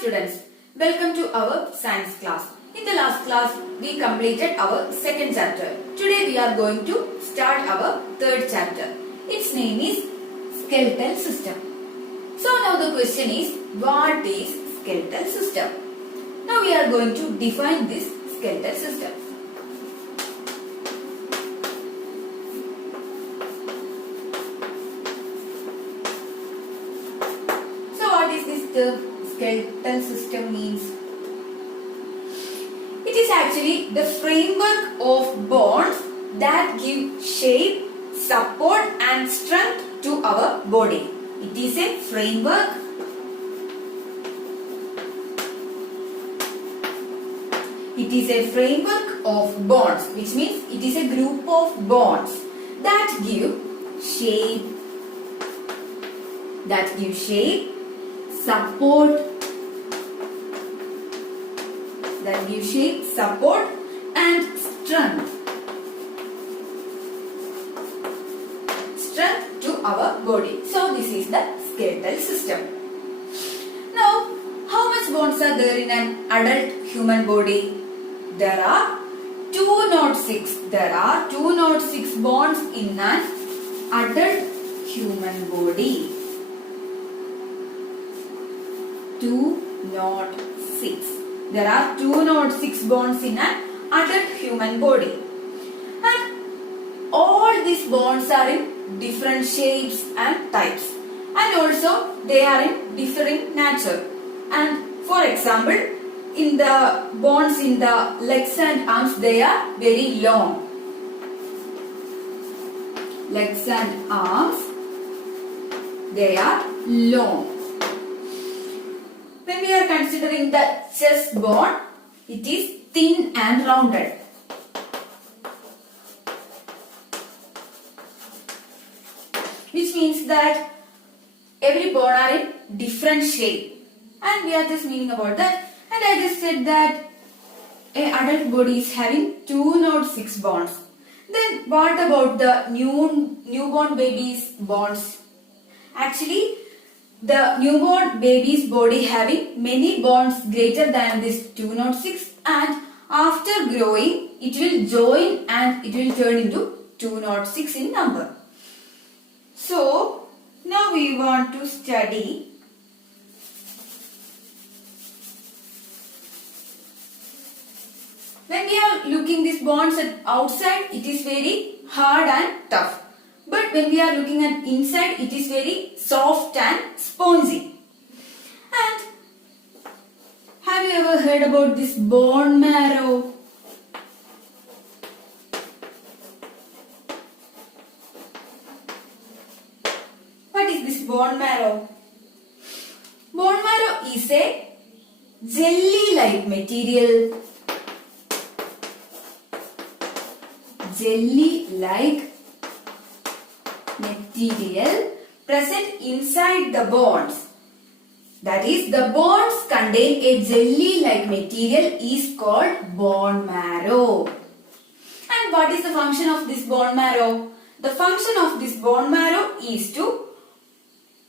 students, welcome to our science class. In the last class, we completed our second chapter. Today we are going to start our third chapter. Its name is Skeletal System. So now the question is, what is skeletal system? Now we are going to define this skeletal system. So what is this term? Skeletal system means it is actually the framework of bonds that give shape, support and strength to our body. It is a framework. It is a framework of bonds, which means it is a group of bonds that give shape, support and strength to our body. So this is the skeletal system. Now, how much bonds are there in an adult human body? There are 206. There are 206 bonds in an adult human body. 206. There are 206 bonds in an adult human body. And all these bonds are in different shapes and types. And also they are in differing nature. And for example, in the bonds in the legs and arms, they are very long. Legs and arms, they are long. When we are considering the chest bone, it is thin and rounded. Which means that every bone are in different shape. And we are just meaning about that. And I just said that an adult body is having 206 bonds. Then what about the newborn baby's bonds? Actually, the newborn baby's body having many bonds greater than this 206, and after growing it will join and it will turn into 206 in number. So now we want to study when we are looking these bonds at outside, it is very hard and tough. But when we are looking at inside, it is very soft and spongy. And have you ever heard about this bone marrow? What is this bone marrow? Bone marrow is a jelly-like material. Jelly-like material present inside the bones. That is, the bones contain a jelly-like material is called bone marrow. And what is the function of this bone marrow? The function of this bone marrow is to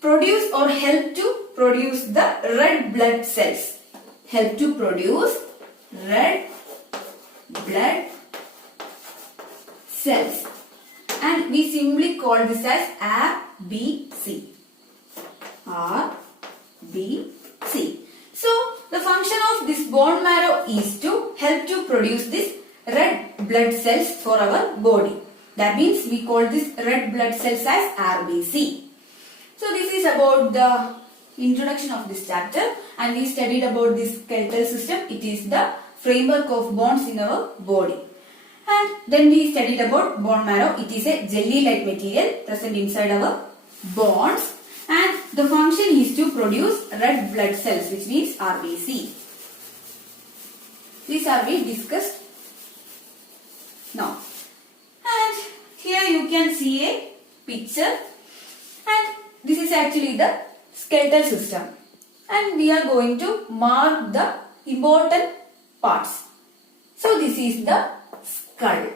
produce or help to produce the red blood cells. Help to produce red blood cells. And we simply call this as RBC. RBC. So the function of this bone marrow is to help to produce this red blood cells for our body. That means we call this red blood cells as RBC. So this is about the introduction of this chapter, and we studied about this skeletal system. It is the framework of bonds in our body. And then we studied about bone marrow. It is a jelly-like material present inside our bones, and the function is to produce red blood cells, which means RBC. These are we discussed now. And here you can see a picture, and this is actually the skeletal system. And we are going to mark the important parts. So this is the skull.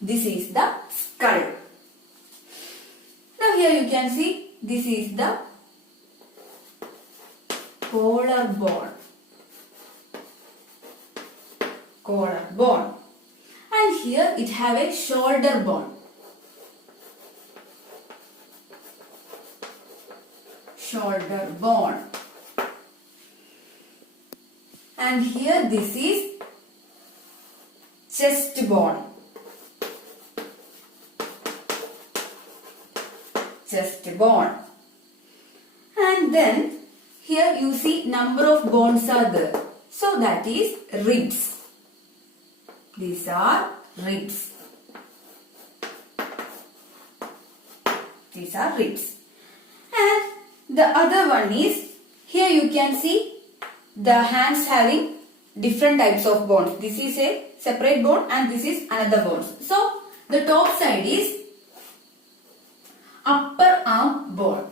This is the skull. Now here you can see This is the collarbone. Collarbone. And here it have a shoulder bone. Shoulder bone. And here this is chest bone. Chest bone. And then here you see number of bones are there. So that is ribs. These are ribs. These are ribs. And the other one is, here you can see the hands having different types of bones. This is a separate bone and this is another bone. So the top side is upper arm bone.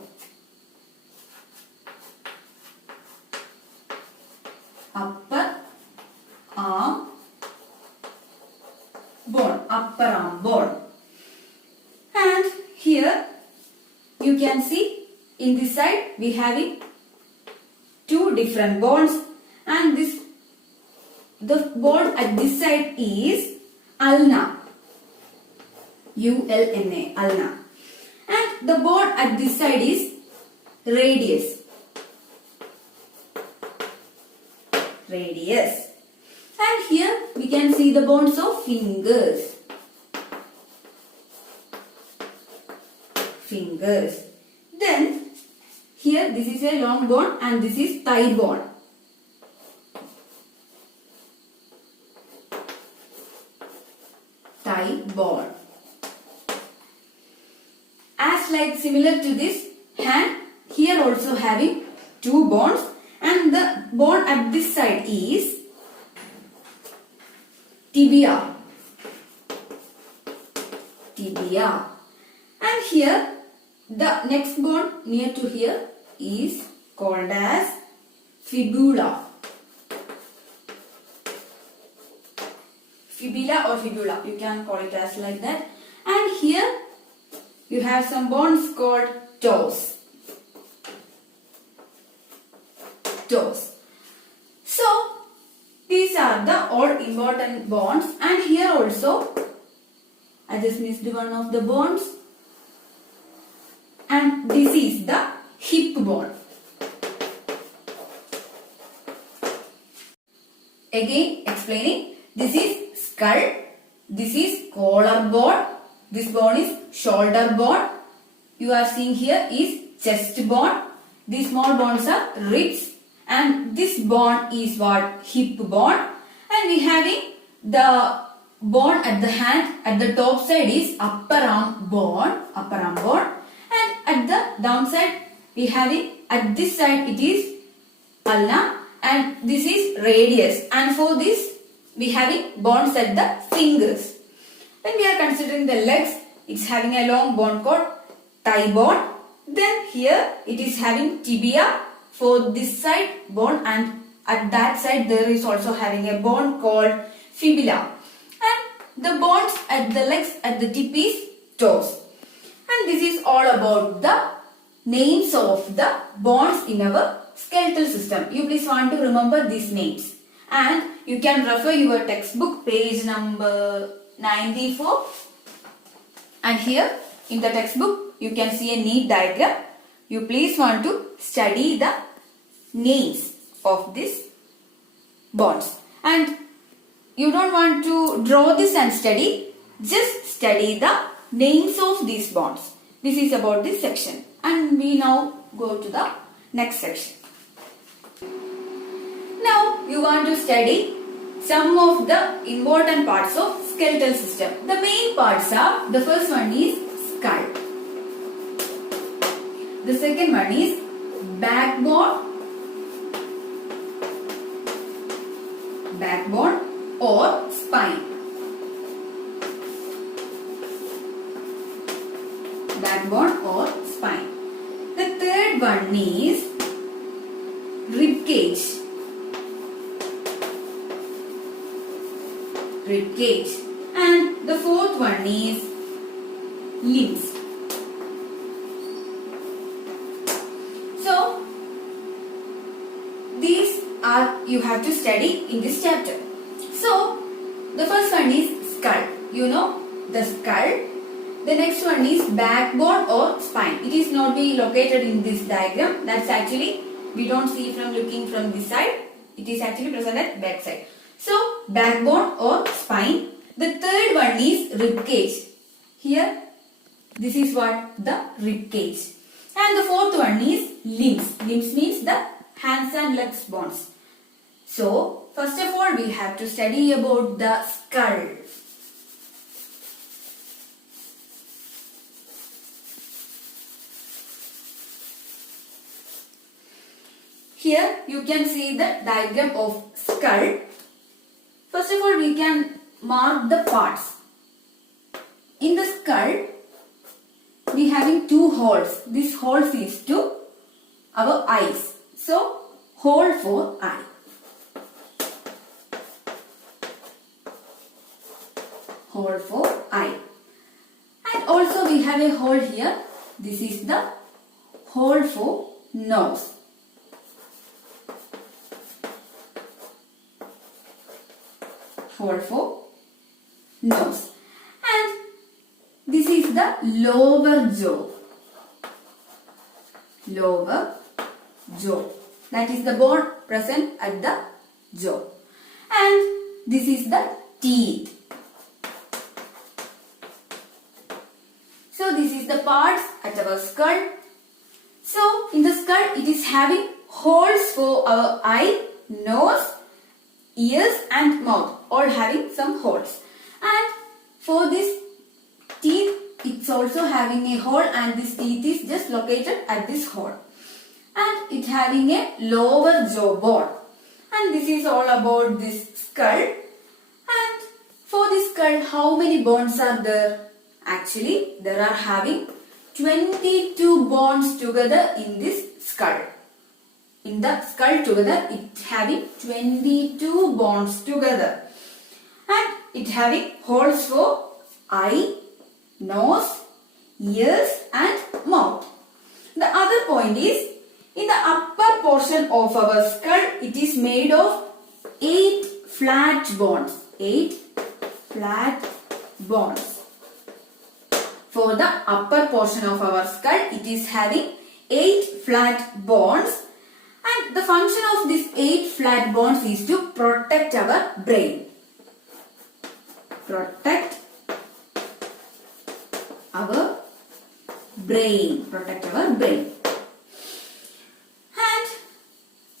Upper arm bone. Upper arm bone. And here you can see in this side we having two different bones, and the bone at this side is ulna. U-L-N-A. Ulna. And the bone at this side is radius. Radius. And here we can see the bones of fingers. Fingers. Then here this is a long bone and this is thigh bone. Thigh bone. As like similar to this hand, here also having two bones, and the bone at this side is tibia. Tibia. And here the next bone near to here is called as fibula. Fibula or fibula, you can call it as like that. And here you have some bones called toes. Toes. So these are the all important bones, and here also I just missed one of the bones, and this is the hip bone. Again explaining, this is skull, this is collarbone, this bone is shoulder bone, you are seeing here is chest bone, these small bones are ribs, and this bone is what? Hip bone. And we having the bone at the hand at the top side is upper arm bone. Upper arm bone. And at the downside we having at this side it is ulna and this is radius. And for this we having bones at the fingers. When we are considering the legs, it's having a long bone called thigh bone. Then here it is having tibia for this side bone, and at that side there is also having a bone called fibula. And the bones at the legs at the tip is toes. And this is all about the names of the bones in our skeletal system. You please want to remember these names. And you can refer your textbook page number 94. And here in the textbook you can see a neat diagram. You please want to study the names of these bones. And you don't want to draw this and study. Just study the names of these bones. This is about this section. And we now go to the next section. Now you want to study some of the important parts of skeletal system. The main parts are, the first one is skull. The second one is backbone. Backbone or spine. Backbone or spine. The third one is rib cage. Rib cage. And the fourth one is limbs. you have to study in this chapter. So, the first one is skull. You know the skull. The next one is backbone or spine. It is not be located in this diagram. That's actually, we don't see from looking from this side. It is actually present at back side. So, backbone or spine. The third one is rib cage. Here, this is what? The rib cage. And the fourth one is limbs. Limbs means the hands and legs bones. So, first of all, we have to study about the skull. Here, you can see the diagram of skull. First of all, we can mark the parts. In the skull, we having two holes. This hole is to our eyes. So, hole for eye. Hole for eye. And also we have a hole here. This is the hole for nose. Hole for nose. And this is the lower jaw. Lower jaw. That is the bone present at the jaw. And this is the teeth. So this is the parts at our skull. So in the skull it is having holes for our eye, nose, ears and mouth. All having some holes. And for this teeth, it's also having a hole, and this teeth is just located at this hole. And it having a lower jaw bone. And this is all about this skull. And for this skull, how many bones are there? Actually, there are having 22 bones together in this skull. In the skull together, it having 22 bones together. And it having holes for eye, nose, ears and mouth. The other point is, in the upper portion of our skull, it is made of 8 flat bones. 8 flat bones. For the upper portion of our skull, it is having 8 flat bones. And the function of these 8 flat bones is to protect our brain. Protect our brain. Protect our brain. And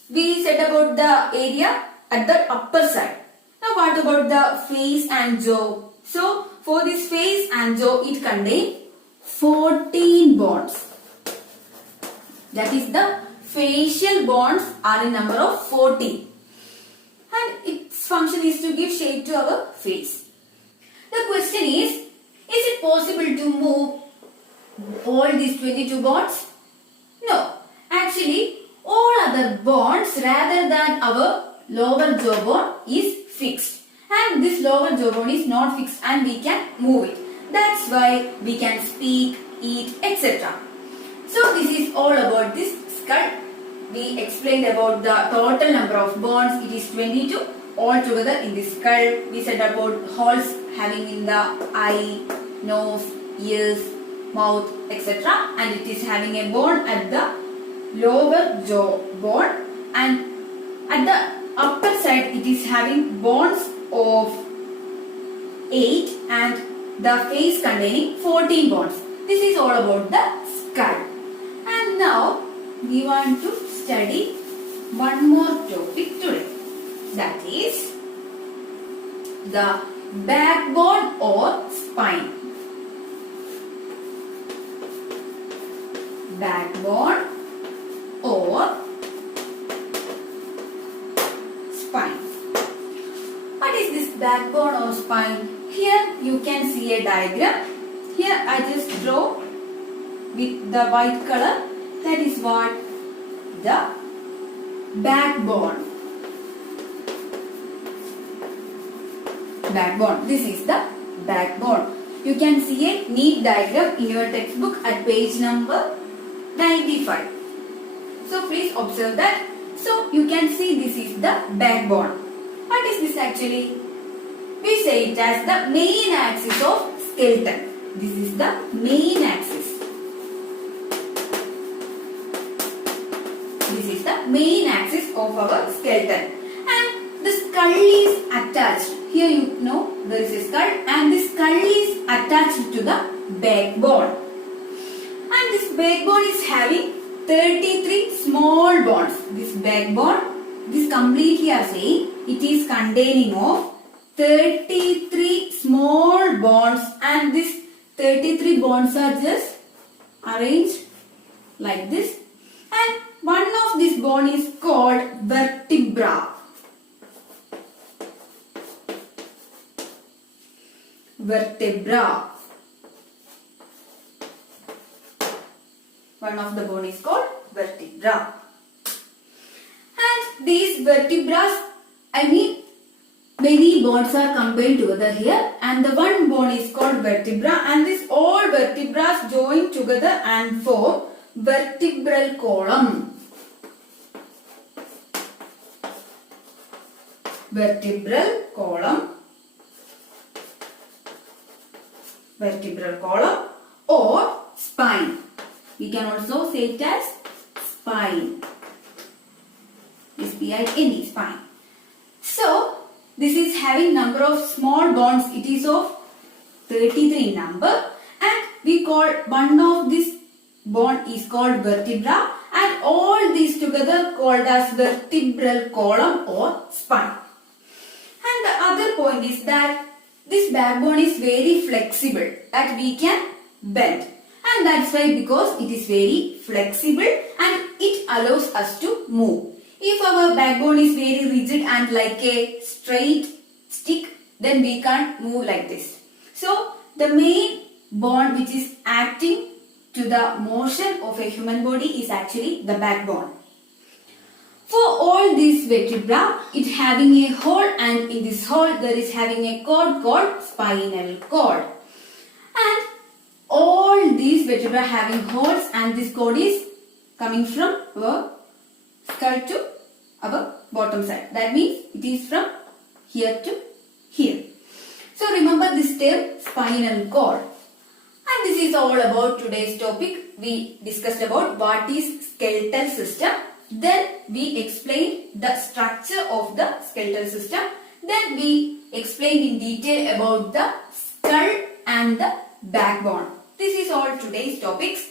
we said about the area at the upper side. Now what about the face and jaw? So for this face and jaw, it contains 14 bones. That is, the facial bones are a number of 14. And its function is to give shape to our face. The question is it possible to move all these 22 bones? No. Actually, all other bones rather than our lower jawbone is fixed. And this lower jawbone is not fixed and we can move it. That's why we can speak, eat, etc. So this is all about this skull. We explained about the total number of bones. It is 22 all together in the skull. We said about holes having in the eye, nose, ears, mouth, etc. And it is having a bone at the lower jaw bone, and at the upper side it is having bones of 8 and the face containing 14 bones. This is all about the skull. And now we want to study one more topic today. That is the backbone or spine. Backbone or spine. What is this backbone or spine? Here you can see a diagram. Here I just draw with the white color. That is what? The backbone. Backbone. This is the backbone. You can see a neat diagram in your textbook at page number 95. So please observe that. So you can see this is the backbone. What is this actually? We say it as the main axis of skeleton. This is the main axis. This is the main axis of our skeleton. And the skull is attached. Here you know there is a skull and the skull is attached to the backbone. And this backbone is having 33 small bones. This backbone, this completely are saying it is containing of 33 small bones, and these 33 bones are just arranged like this, and one of this bone is called vertebra. Vertebra. One of the bone is called vertebra. And these vertebrae, many bones are combined together here, and the one bone is called vertebra, and this all vertebrae join together and form vertebral column. Vertebral column. Vertebral column or spine. We can also say it as spine. S-P-I-N-E, spine. So, this is having number of small bones. It is of 33 in number, and we call one of this bone is called vertebra, and all these together called as vertebral column or spine. And the other point is that this backbone is very flexible, that we can bend, and that's why because it is very flexible and it allows us to move. If our backbone is very rigid and like a straight stick, then we can't move like this. So the main bone which is acting to the motion of a human body is actually the backbone. For all these vertebra, it having a hole, and in this hole there is having a cord called spinal cord. And all these vertebra having holes, and this cord is coming from our skull to our bottom side. That means it is from here to here. So remember this term spinal cord. And this is all about today's topic. We discussed about what is skeletal system. Then we explained the structure of the skeletal system. Then we explained in detail about the skull and the backbone. This is all today's topics.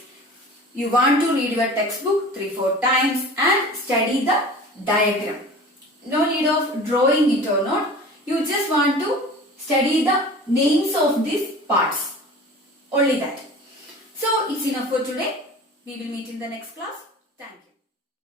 You want to read your textbook 3-4 times and study the diagram. No need of drawing it or not. You just want to study the names of these parts. Only that. So it's enough for today. We will meet in the next class.